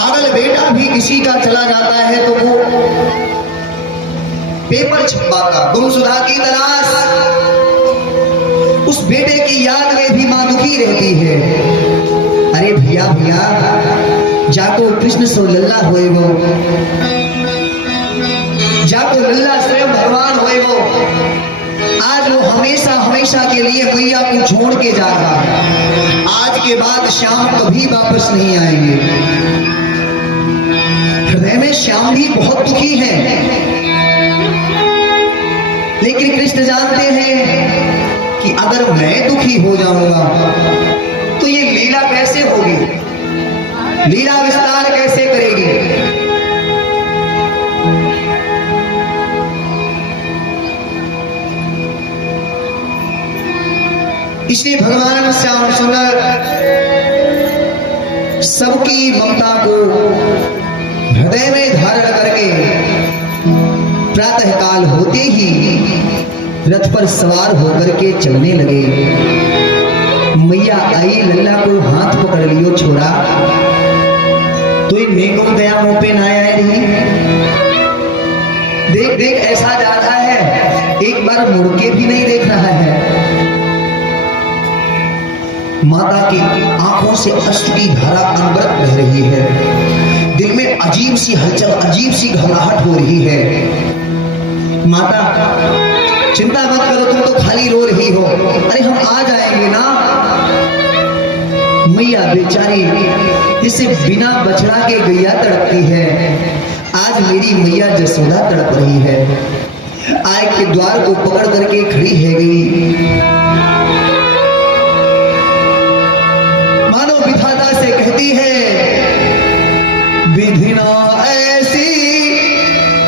पागल बेटा भी किसी का चला जाता है तो वो पेपर छपवाता, गुमशुदा की तलाश, उस बेटे की याद में भी मां दुखी रहती है। अरे भैया भैया जाको कृष्ण सो लल्ला होए वो, जाको लल्ला स्वयं भगवान होए वो, आज वो हमेशा हमेशा के लिए मैया को छोड़ के जा रहा है। आज के बाद श्याम कभी वापस नहीं आएंगे। हृदय में श्याम भी बहुत दुखी है, लेकिन कृष्ण जानते हैं कि अगर मैं दुखी हो जाऊंगा तो ये लीला कैसे होगी, लीला विस्तार कैसे करेगी। इसलिए भगवान श्याम सुंदर सबकी ममता को हृदय में धारण करके प्रातः काल होते ही रथ पर सवार होकर के चलने लगे। मैया आई, लल्ला को हाथ पकड़ लियो छोरा, तो नेको दया मुंह पे ना आए रही। देख देख ऐसा जा रहा है, एक बार मुड़ के भी नहीं देख रहा है। माता की आंखों से अश्रु की धारा अनवरत बह रही है, दिल में अजीब सी हलचल, अजीब सी घबराहट हो रही है। माता चिंता मत करो, तुम तो खाली रो रही हो, अरे हम आ जाएंगे ना। मैया बेचारी जिसे बिना बछड़ा के गैया तड़पती है, आज मेरी मैया जसोदा तड़प रही है। आय के द्वार को पकड़ करके खड़ी है गई, मानो विधाता से कहती है, विधि ना ऐसी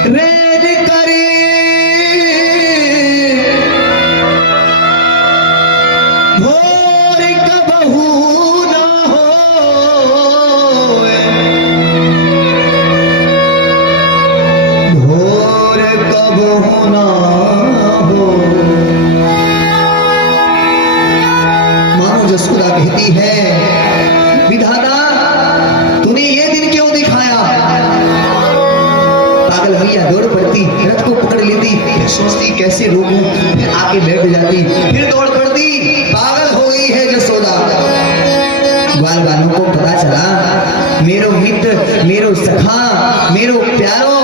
रेज करी, भोर कबहू ना होए, भोर कबहू ना हो। मानो जसोदा कहती है, विधाता तूने ये दिन क्यों दिखाया। पागल भैया दौड़ पड़ती, रथ को पकड़ लेती, फिर सोचती कैसे रोकूं, फिर आके बैठ जाती, फिर दौड़ पड़ती। पागल हो गई है जसोदा। ग्वाल वालों को पता चला, मेरो मित्र, मेरो सखा, मेरो प्यारो,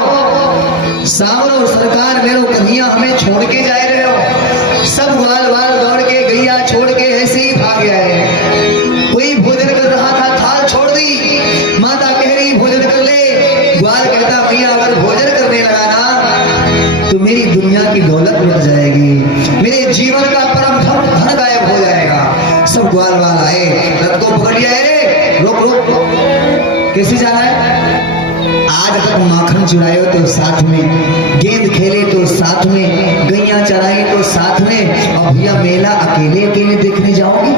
सावरो सरकार, मेरो कन्हैया हमें छोड़ के जा रहे हो। सब ग्वाल वाल दौड़ के गैया छोड़ के ऐसे ही भाग गए। कोई भोजन कर रहा था, थाल छोड़ दी, माता कह रही भोजन कर ले। ग्वाल कहता भैया अगर भोजन करने लगा ना तो मेरी दुनिया की दौलत लुट जाएगी, मेरे जीवन का परम धन गायब हो जाएगा। सब ग्वाल वाल आए, रथ को पकड़ लिया, रे रोक रोक, कैसे जाना है। आज तक माखन चुराए तो साथ में, गेंद खेले तो साथ में, गैया चराई तो साथ में, और भैया मेला अकेले अकेले देखने जाओगी।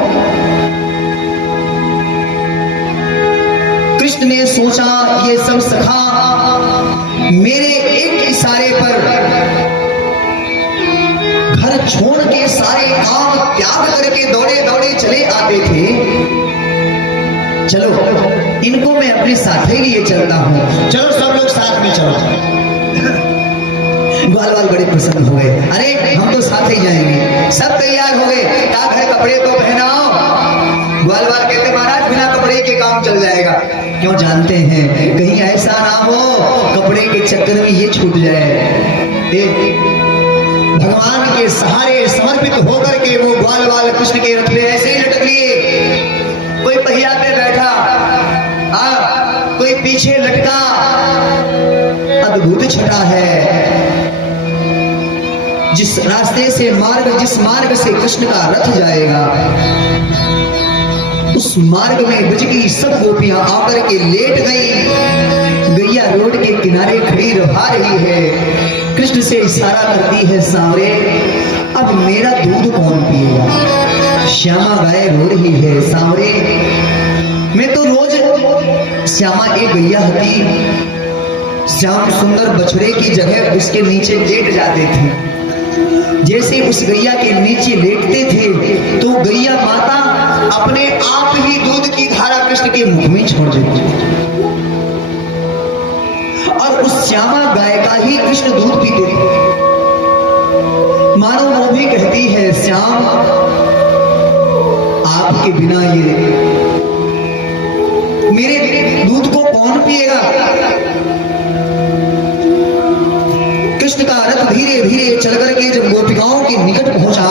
कृष्ण ने सोचा ये सब सखा मेरे एक इशारे पर घर छोड़ के सारे काम त्याग करके दौड़े दौड़े चले आते थे। चलो इनको मैं अपने साथ ही लिए चलता हूँ, चलो सब लोग साथ में चलो। ग्वाल वाल बड़े प्रसन्न हो गए, अरे हम तो साथ ही जाएंगे। सब तैयार हो गए, ताक है कपड़े तो पहनाओ। ग्वाल वाल कहते महाराज बिना कपड़े के काम चल जाएगा। क्यों जानते हैं, कहीं ऐसा ना हो कपड़े के चक्कर में ये छूट जाए। भगवान के सहारे समर्पित होकर के वो ग्वाल वाल कृष्ण के रथ में ऐसे ही लटक लिए। कोई पहिया पे बैठा, कोई पीछे लटका। अद्भुत छटा है। जिस रास्ते से जिस मार्ग से कृष्ण का रथ जाएगा, उस मार्ग में ब्रज की सब गोपियां आकर के लेट गई। गैया रोड के किनारे खड़ी रहा रही है, कृष्ण से इशारा करती है, सांवरे अब मेरा दूध कौन पिएगा। श्यामा गाय रो रही है, सांवरे मैं तो रोज, श्यामा एक गैया हती, श्याम सुंदर बछड़े की जगह उसके नीचे लेट जाते थे। जैसे उस गैया के नीचे लेटते थे तो गैया माता अपने आप ही दूध की धारा कृष्ण के मुख में छोड़ देती। श्यामा गाय का ही कृष्ण दूध पीते थे। मानो वो भी कहती है, श्याम आपके बिना ये मेरे दूध को कौन पिएगा। कृष्ण का रथ धीरे धीरे चल करके जब गोपिकाओं के निकट पहुंचा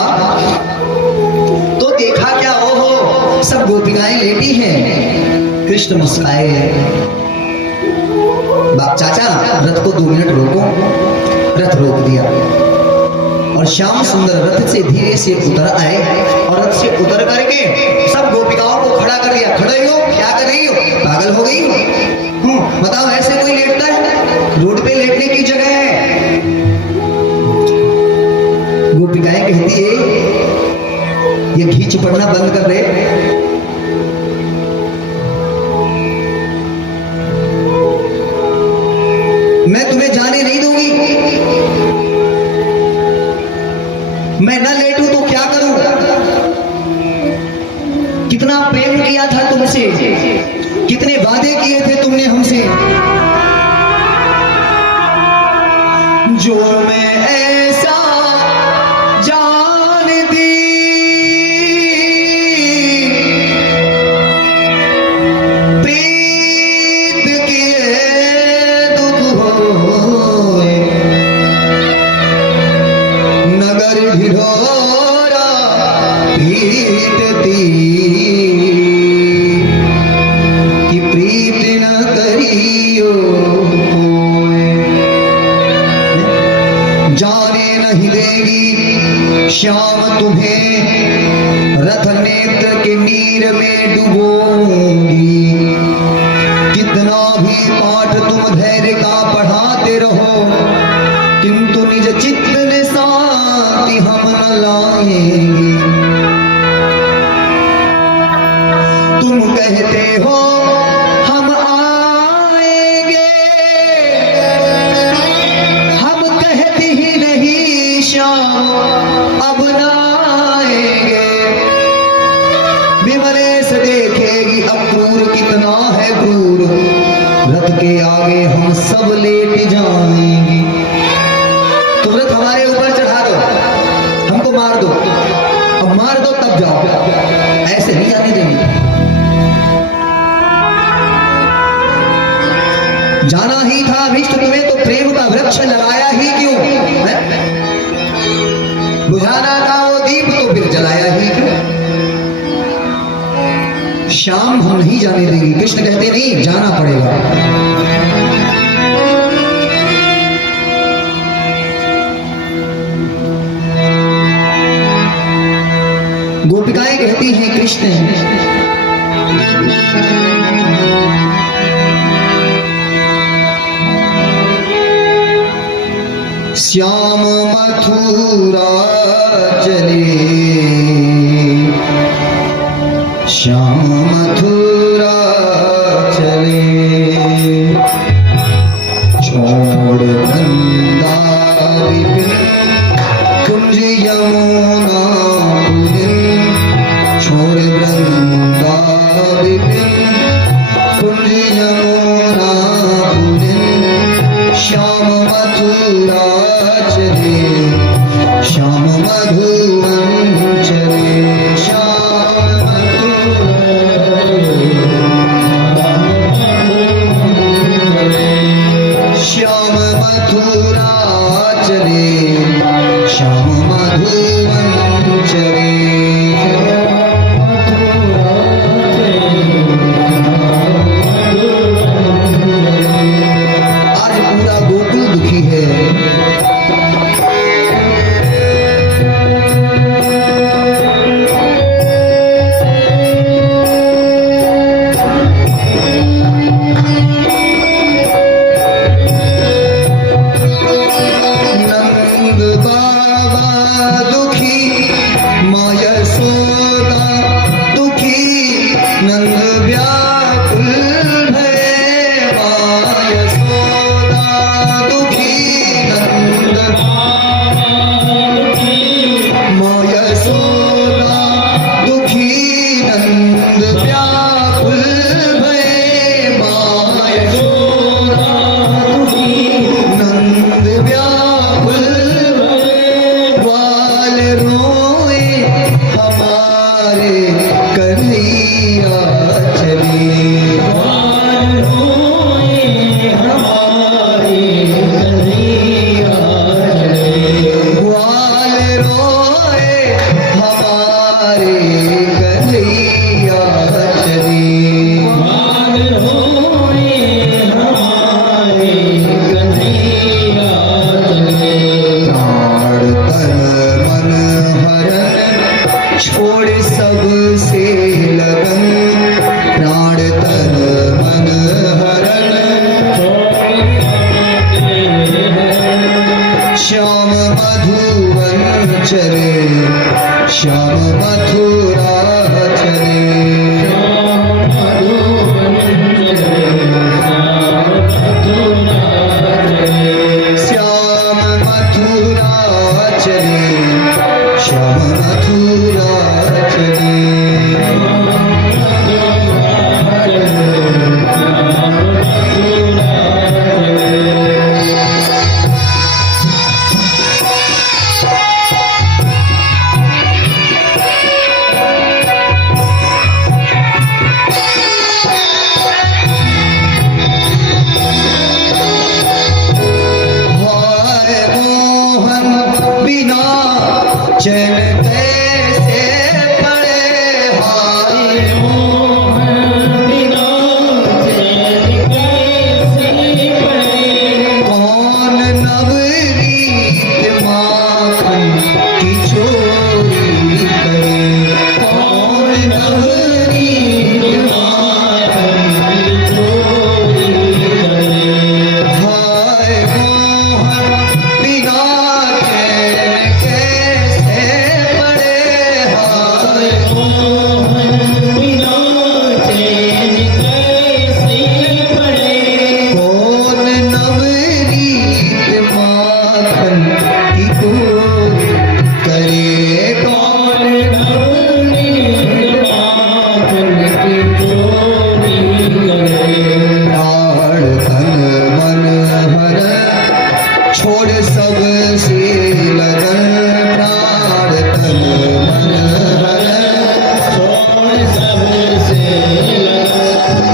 तो देखा क्या, ओहो सब गोपिकाएं लेटी हैं। कृष्ण मुस्काए, चाचा रथ को 2 मिनट रोको। रथ रोक दिया और श्याम सुंदर रथ से धीरे से उतर आए और रथ से उतर करके सब गोपिकाओं को खड़ा कर दिया। खड़े हो, क्या कर रही हो, पागल हो गई हो? बताओ ऐसे कोई लेटता है? रोड पे लेटने की जगह है। गोपिकाएं कहती है, ये खींच पड़ना बंद कर ले। मैं तुम्हें जाने नहीं दूंगी। मैं न लेटूं तो क्या करूं? कितना प्रेम किया था तुमसे, कितने वादे किए थे तुमने हमसे। जो मैं ऐसा जानती प्रीत के दुख होए, नगर ढिढोरा पीटती कि प्रीत न करियो कोई। जाने नहीं देगी श्याम तुम्हें, रथ नेत्र के नीर में डुबोगी। कितना भी पाठ तुम धैर्य का पढ़ाते रहो, किंतु निज चित्त ने शांति हम न लाएंगे। तुम कहते हो हम आएंगे, हम कहते ही नहीं श्याम अब न आएंगे। विमलेश देखेगी अक्रूर कितना है क्रूर, रथ के आगे हम सब लेट जाएंगे। तुम रथ हमारे ऊपर चढ़ा दो, हमको मार दो, अब मार दो तब जाओ, ऐसे नहीं जाने देंगे। जाना ही था अभीष्ट तुम्हें तो प्रेम का वृक्ष लगाया ही क्यों है? बुझाना था वो दीप तो फिर जलाया ही क्यों? शाम हम नहीं जाने देंगे। कृष्ण कहते नहीं, जाना पड़ेगा। गोपिकाएं कहती हैं, कृष्ण श्याम मथुरा चले, श्याम मथुरा चले, छोड़ वृंदावन कुंज यमुना पुरिन, छोड़ वृंदावन कुंज यमुना पुरिन। श्याम मथुरा चले, श्याम मधुवन चले, श्याम मथुरा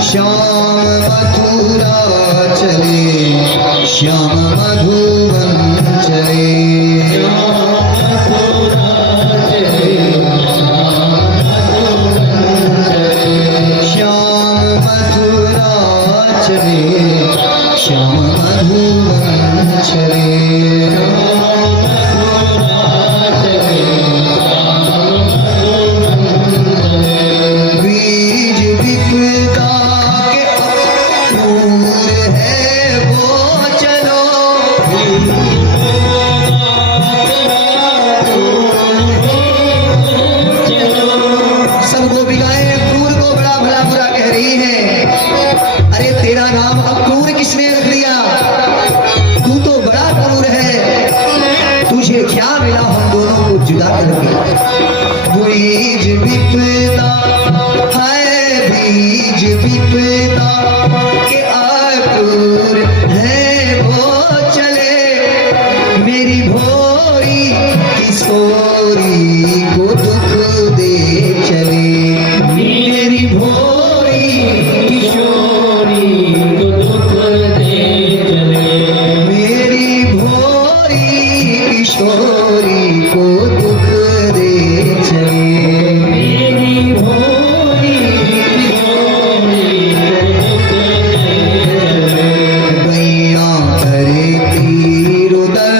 श्याम मथुरा चले, श्याम मधुवन चले, श्याम मथुरा चले, श्याम मधुवन चले। बीज विपदा के अंकुर है वो चलो, सब गोपिकाएं अक्रूर को बड़ा भला बुरा कह रही हैं। अरे तेरा नाम अक्रूर किसने रख दिया? तू तो बड़ा क्रूर है, तुझे क्या मिला हम दोनों को जुदा करके? बीज विपदा है, बीज विपदा के अंकुर है वो चले, मेरी भोरी किशोरी को दुख दे चले, मेरी भोरी किशोरी को दुख दे चले, मेरी भोरी किशोरी को दुख दे चले, मेरी भोरी किशोरी को दुख दे चले। गैया करे तीरुदल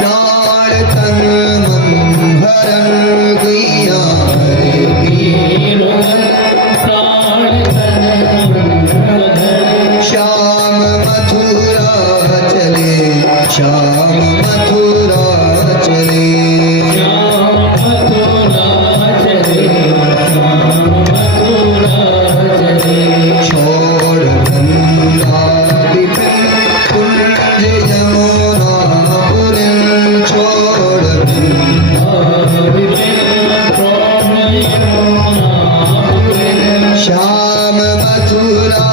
डाल तन मन हरण, गैया करे तीरुदल डाल तन मन हरण, श्याम मथुरा चले, श्याम मथुरा चले, श्याम मथुरा चले, श्याम मथुरा चले। छोड़ गंगा विपिन कुंज यमुना पुरिन, छोड़ गंगा विपिन कुंज यमुना पुरिन, श्याम मथुरा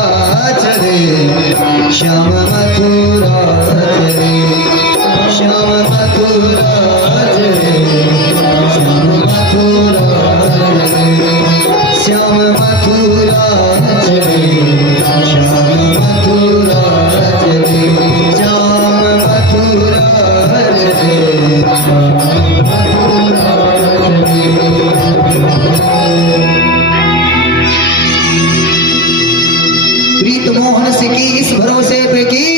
चले, श्याम मथुरा चले, श्याम मथुरा चले, श्याम मथुरा चले, श्याम मथुरा चले, श्याम मथुरा चले, श्याम मथुरा चले, श्याम मथुरा चले। प्रीत मोहन से की इस भरोसे पे की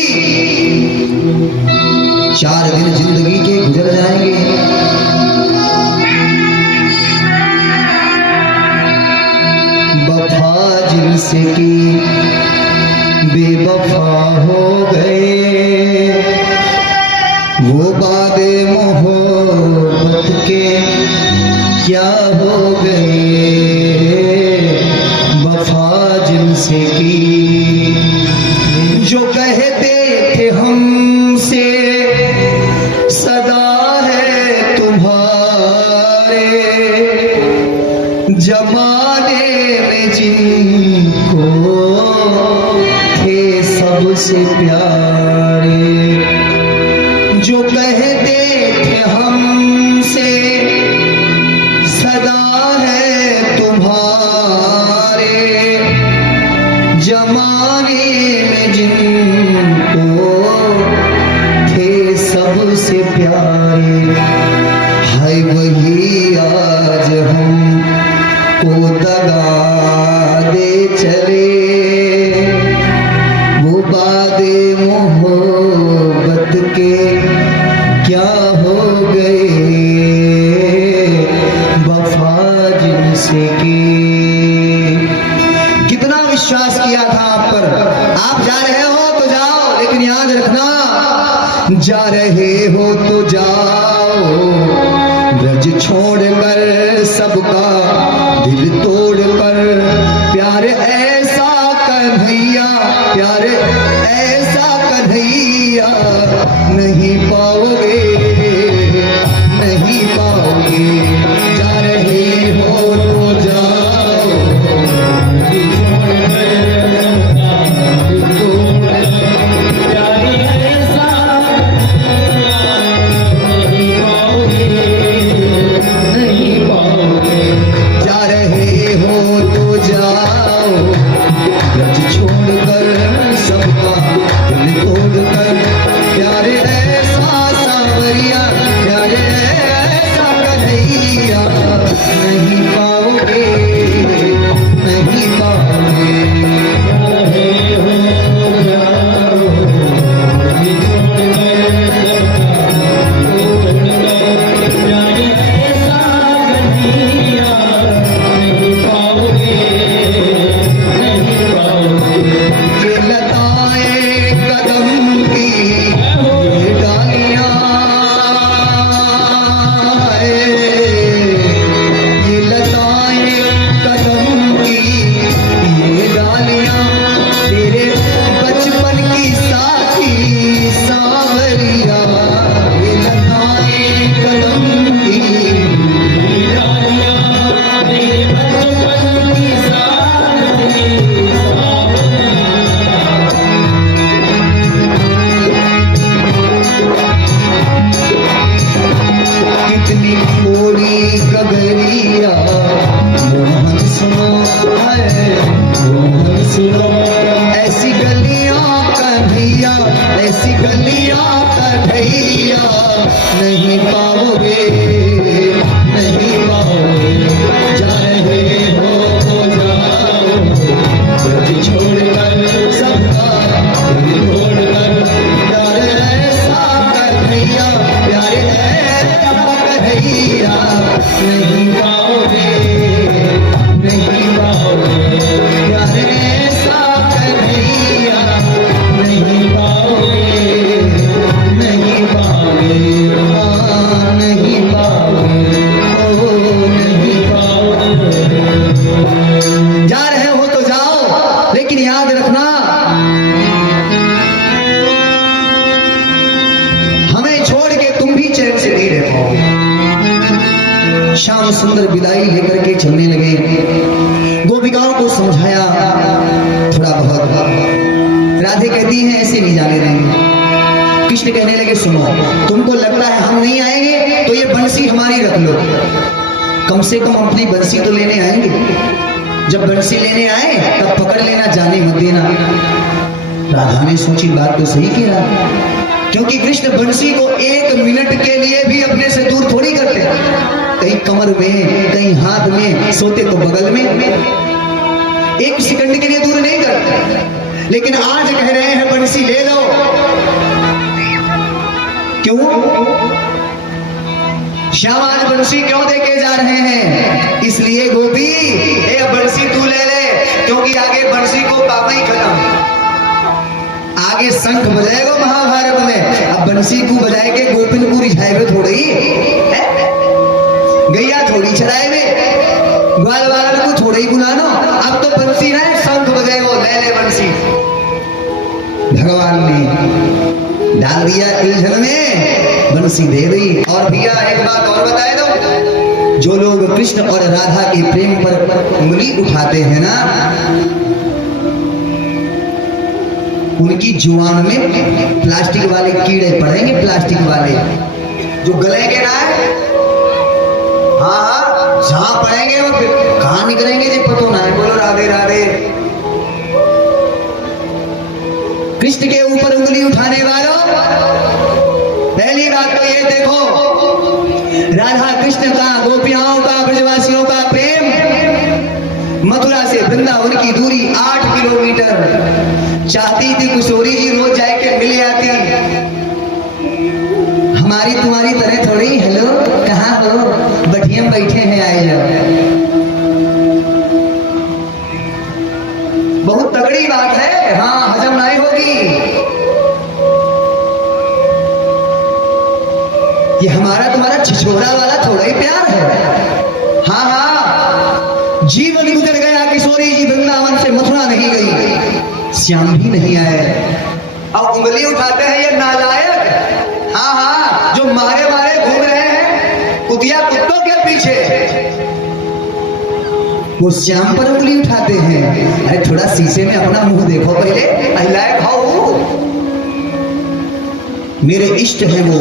4 दिन जिंदगी के गुजर जाएंगे। वफा जिनसे की बेवफा हो गए, वो बादे मोहब्बत के क्या हो गए। वफा जिनसे की जो कहते थे हमसे सदा है तुम्हारे, जमाने में जिनको थे सबसे प्यारे, जो कहते थे हमसे सदा है तुम्हारे, जमाने में जिनको थे सबसे प्यारे, है वही आज हमको दगा दे चले, वो बादे मोहब्बत के क्या हो गए। वफा जिनसे की कितना विश्वास किया था आप पर, आप जा रहे हो तो जाओ, लेकिन याद रखना जा रहे हो तो जाओ, ब्रज छोड़कर सबका दिल तोड़कर, प्यार ऐसा कन्हैया, प्यार ऐसा कन्हैया नहीं पाओगे, नहीं पाओगे। जा रहे हो तो जाओ, जा रहे हो तो जाओ, याद रखना, हमें छोड़ के तुम भी चैन से नहीं रह पाओगे। श्याम सुंदर विदाई लेकर के चलने लगे। गोपिकाओं को समझाया थोड़ा बहुत। राधे कहती है ऐसे नहीं जाने देंगे। कृष्ण कहने लगे सुनो, तुमको लगता है हम नहीं आएंगे तो ये बंसी हमारी रख लो, कम से कम अपनी बंसी तो लेने आएंगे। जब बंसी लेने आए तब पकड़ लेना, जाने मत देना। राधा ने सोची बात तो सही किया, क्योंकि कृष्ण बंसी को 1 मिनट के लिए भी अपने से दूर थोड़ी करते, कहीं कमर में कहीं हाथ में, सोते तो बगल में, 1 सेकंड के लिए दूर नहीं करते। लेकिन आज कह रहे हैं बंसी ले लो। क्यों? श्याम आज बंसी क्यों देके जा रहे हैं? इसलिए गोपी ये बंसी तू ले ले, क्योंकि आगे बंसी को पापा ही खत्म। आगे शंख बजाएगा महाभारत में, अब बंसी को बजाए के गोपिनपुर रिझाए थोड़ी है? गैया थोड़ी चराए में, ग्वाल वाला को थोड़ी बुलानो। अब तो बंसी ना शंख बजाएगा, ले ले बंसी। भगवान ने डाल दिया उलझन में, बंसी दे दी। और भैया एक बात और बताए दो, जो लोग कृष्ण और राधा के प्रेम पर उंगली उठाते हैं ना, उनकी जुबान में प्लास्टिक वाले कीड़े पड़ेंगे, प्लास्टिक वाले जो गलेंगे ना। हाँ, जहां पड़ेंगे वो कहां निकलेंगे जी पतो ना है। बोलो राधे राधे। कृष्ण के ऊपर उंगली उठाने वालों, पहली बात तो ये देखो, राधा कृष्ण का, गोपियाओं का, ब्रजवासियों का प्रेम, मथुरा से वृंदावन की दूरी 8 किलोमीटर। चाहती थी किशोरी जी रोज जाके मिल आती, हमारी तुम्हारी तरह थोड़ी हेलो कहाँ हो, बढ़िया बैठे हैं आए जाओ। बहुत तगड़ी बात है, हाँ हजम नहीं होगी। ये हमारा तुम्हारा छिछोरा वाला थोड़ा ही प्यार है। हाँ हाँ, जीवन गुजर गया, किशोरी जी वृंदावन से मथुरा नहीं गई, श्याम भी नहीं आए। अब उंगली उठाते हैं ये नालायक। हाँ हाँ, जो मारे मारे घूम रहे हैं कुतिया कुत्तों के पीछे, वो श्याम पर उंगली उठाते हैं। अरे थोड़ा शीशे में अपना मुंह देखो पहले, अहिलाए भाऊ। मेरे इष्ट है वो,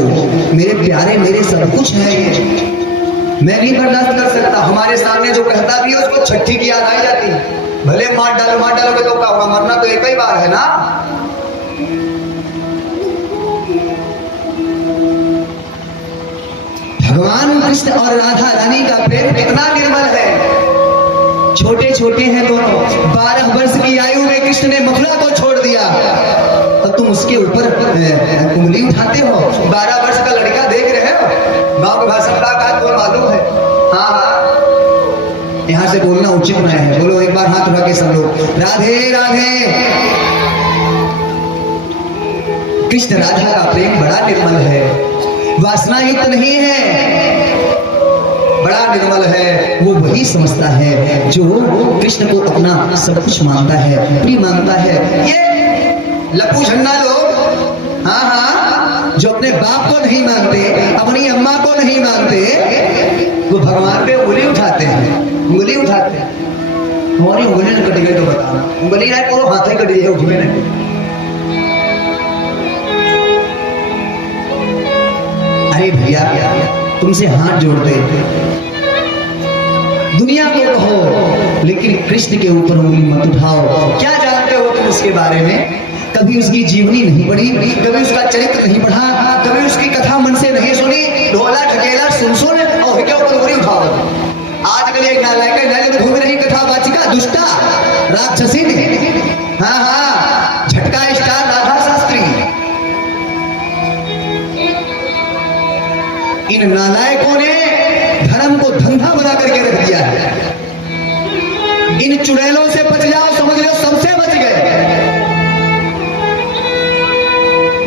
मेरे प्यारे, मेरे सब कुछ है। मैं नहीं बर्दाश्त कर सकता, हमारे सामने जो कहता भी है उसको छठी की याद आ जाती। भले मार डालोगे तो क्या होगा, मरना तो एक ही बार है ना। भगवान कृष्ण और राधा रानी का प्रेम कितना निर्मल है। छोटे छोटे हैं दोनों, 12 वर्ष की आयु में कृष्ण ने मथुरा को छोड़ दिया, तो तुम उसके ऊपर उंगली उठाते हो। 12 वर्ष का लड़का देख रहे हो, गांव की भाषा का तो मालूम है। हाँ हाँ, यहाँ से बोलना उचित नहीं है। बोलो एक बार हाथ उठा के सब लोग, राधे राधे। कृष्ण राधा का प्रेम बड़ा निर्मल है, वासना युक्त नहीं है, बड़ा निर्मल है। वो वही समझता है जो कृष्ण को अपना सब कुछ मानता है, प्रिय मानता है। ये लपू झंडा लोग, हाँ हाँ, जो अपने बाप को नहीं मानते, अपनी अम्मा को नहीं मानते, वो भगवान पे उंगली उठाते हैं, उंगली उठाते हैं। हमारी उंगली न कटी गई तो बताना, उंगली ना पूरा हाथ ही कटी है, उठे नहीं। अरे भैया तुमसे हाथ जोड़ते, दुनिया को कहो लेकिन कृष्ण के ऊपर उंगली मत उठाओ। क्या जानते हो तुम उसके बारे में? कभी उसकी जीवनी नहीं पढ़ी, कभी उसका चरित्र नहीं पढ़ा, कभी उसकी कथा मन से नहीं सुनी, ढोला ठकेला सुन सुन और क्या ऊपर उंगली उठाओ। आजकल एक नालायक घूम रही कथा वाचिका दुष्टा राक्षसी ने, हाँ हाँ, झटका स्टार राधा शास्त्री। इन नालायकों ने धर्म को धंधा बना करके रख दिया है। इन चुड़ैलों से बच जाओ, समझ लो सबसे बच गए।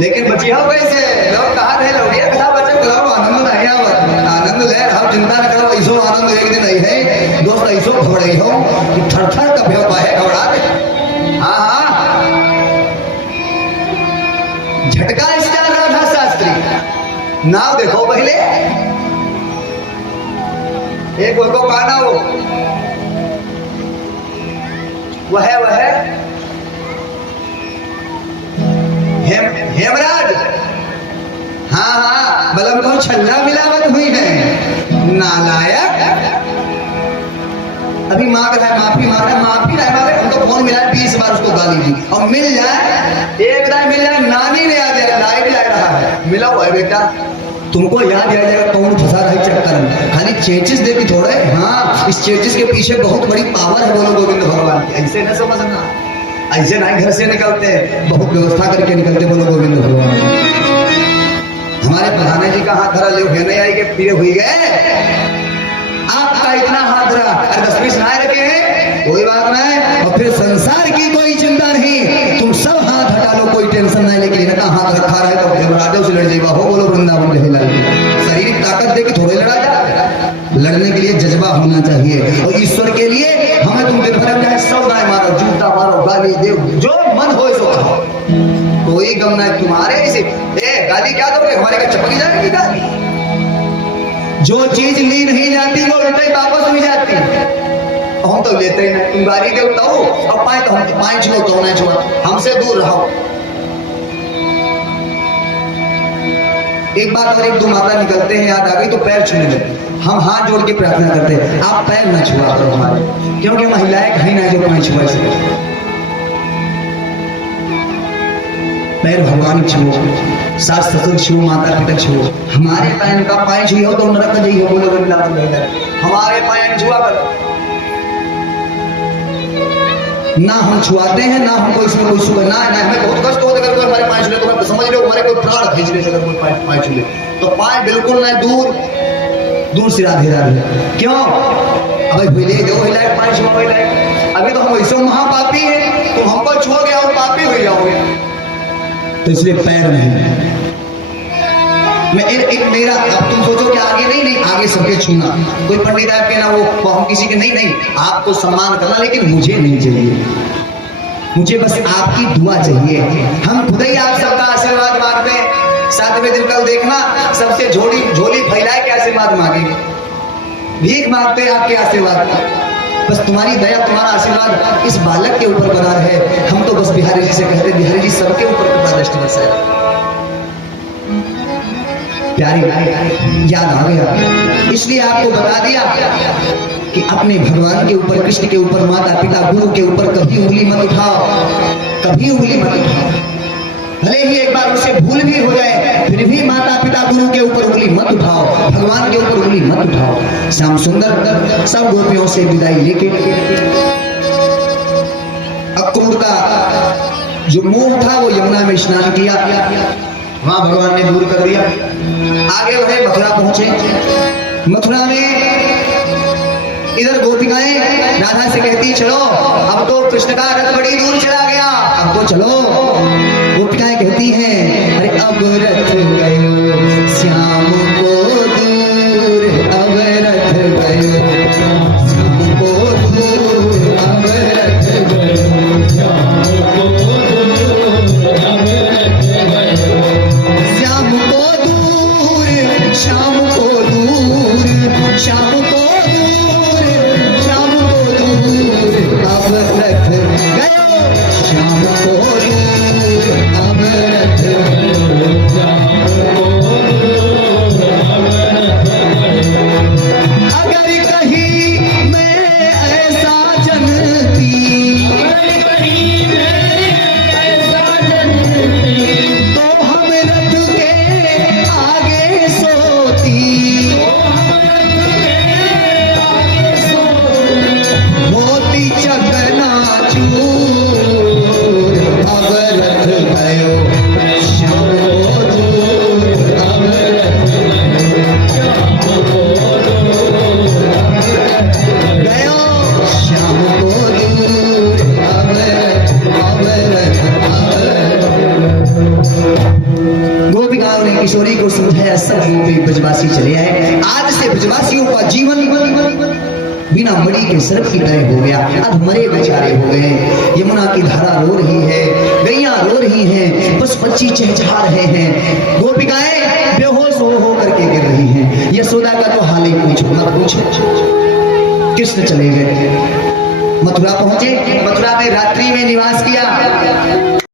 लेकिन बचिया कैसे? लोग कहा थे लौटिया कथा बचे बुलाओ, आनंद नहीं आवत, आनंद ले रहा, चिंता न करो, ऐसो आनंद एक दिन नहीं है दोस्त, ऐसो घबराई हो कि थर थर कभ्यो पाए घबरा। हाँ हाँ, नाव देखो पहले, एक को पाना वो वह हेमराज। हाँ हाँ, बलम को छल्ला मिलावट हुई है, नालायक। अभी मांग रहा है माफी, मांग रहा है माफी, हमको फोन मिला 20 बार उसको गाली दी, और मिल जाए एक राय मिल जाए, नानी ने आ जाए, लाइट जा रहा है, मिला हुआ है बेटा, तुमको याद आ जाएगा कौन फंसा रहा है चक्कर में। खाली चेचिस देखी थोड़े, हाँ इस चेचिस के पीछे बहुत बड़ी पावर है, बोलो गोविंद भगवान की। ऐसे न समझना, ऐसे ना घर से निकलते हैं, बहुत व्यवस्था करके निकलते, बोलो गोविंद भगवान। हमारे प्रधान जी का हाथ धरा ले नहीं आई के पीड़े हुई गए, आपका इतना हाथ धरा, अरे 10 बीस ना रखे हैं, कोई बात नहीं, और फिर संसार की कोई चिंता नहीं, तुम सब हाथ हटा लो, कोई टेंशन नहीं, लेकिन इनका हाथ रखा रहे तो हेमराजों से लड़ जाएगा हो, बोलो वृंदावन के लाल। शारीरिक ताकत दे के थोड़े लड़ा जाए, लड़ने के लिए जज्बा होना चाहिए, और ईश्वर के लिए हमें तुम दिन भर चाहे 100 गाय मारो, जूता मारो, गाली दे, जो मन हो सो खाओ, कोई गम नहीं तुम्हारे। इसे गाली क्या दोगे, हमारे का चपकी जाएगी गाली। जो चीज ली नहीं जाती वो उल्टे वापस हुई जाती, हम तो लेते ही नहीं। तुम गाली देता हो अब पाए तो हम पाए छुओ तो नहीं छुआ, हमसे दूर रहो। एक बात और एक दो मात्रा निकलते हैं, याद आ गई तो पैर छूने लगते, हम हाथ जोड़ के प्रार्थना करते हैं, आप पैर न छुआ करो हमारे, क्योंकि महिलाएं कहीं ना जो पाए छुआ से पैर भगवान छुओ, सास ससुर छुओ, माता पिता छुओ, हमारे पैन का पाए छुओ तो नरक जाइए, बोलो वृंदावन हमारे पैन छुआ करो। ना हम छुआते हैं, ना हमको इसमें कोई सुख, ना हमें बहुत कष्ट होता है अगर कोई हमारे पाए छुले, तो समझ लो हमारे कोई प्राण खींच ले, अगर कोई पाए छुले तो पाए बिल्कुल नहीं, दूर से राधे राधे। क्यों अबे हिले जो हिलाए पाए छुआ हिलाए, अभी तो हम वैसे महापापी है, तुम हमको छुओगे और पापी हो जाओगे, तो इसलिए पैर नहीं। मैं एक मेरा, अब तुम सोचो कि आगे नहीं आगे सबके छूना, कोई पंडित है कहना वो हम किसी के नहीं, आपको सम्मान करना, लेकिन मुझे नहीं चाहिए, मुझे बस आपकी दुआ चाहिए। हम खुद ही आप सबका आशीर्वाद मांगते हैं, 7वें दिन कल देखना सबसे झोली फैलाए के आशीर्वाद मांगेंगे, भीख मांगते हैं आपके आशीर्वाद, बस तुम्हारी दया तुम्हारा आशीर्वाद इस बालक के ऊपर बना रहे। हम तो बस बिहारी जी से कहते, बिहारी जी सबके ऊपर कृपा दृष्टि बरसाए। प्यारी याद आ गया, इसलिए आपको बता दिया कि अपने भगवान के ऊपर, कृष्ण के ऊपर, माता पिता गुरु के ऊपर कभी उंगली मत उठाओ, कभी उंगली मत उठाओ। भले ही एक बार उसे भूल भी हो जाए, फिर भी माता पिता गुरु के ऊपर उंगली मत उठाओ, भगवान के ऊपर उंगली मत उठाओ। श्याम सुंदर सब गोपियों से विदाई लेके अक्रूर का जो मुंह था वो यमुना में स्नान किया, वहां भगवान ने दूर कर दिया। आगे बढ़े, मथुरा पहुंचे। मथुरा में इधर गोपिकाएं राधा से कहती चलो, अब तो कृष्ण का रथ बड़ी दूर चला गया, अब तो चलो। गोपिकाएं कहती हैं अरे अब रथ गयो श्याम को दूर, अब रथ गयो श्याम को दूर, अब रथ गयो श्याम को दूर, अब रथ गयो श्याम को दूर, श्याम को दूर, श्याम को किशोरी को समझाया, सब गोपी ब्रजवासी चले आए। आज से ब्रजवासियों का जीवन बिना मणि के सर्प की तरह हो गया, अधमरे बेचारे हो गए। यमुना की धारा रो रही है, गैया रो रही हैं, पशु पक्षी चहचहा रहे हैं, गोपिकाएं बेहोश हो यशोदा का तो हाल ही पूछो मत पूछो। कृष्ण चले गए, मथुरा पहुंचे, मथुरा में रात्रि में निवास किया।